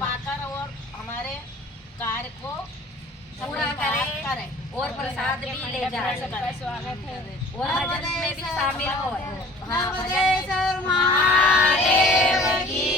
पाकर और हमारे कार्य को पूरा करे और प्रसाद भी ले जाए स्वागत है और भजन में भी शामिल हो। नवदेश्वर महादेव की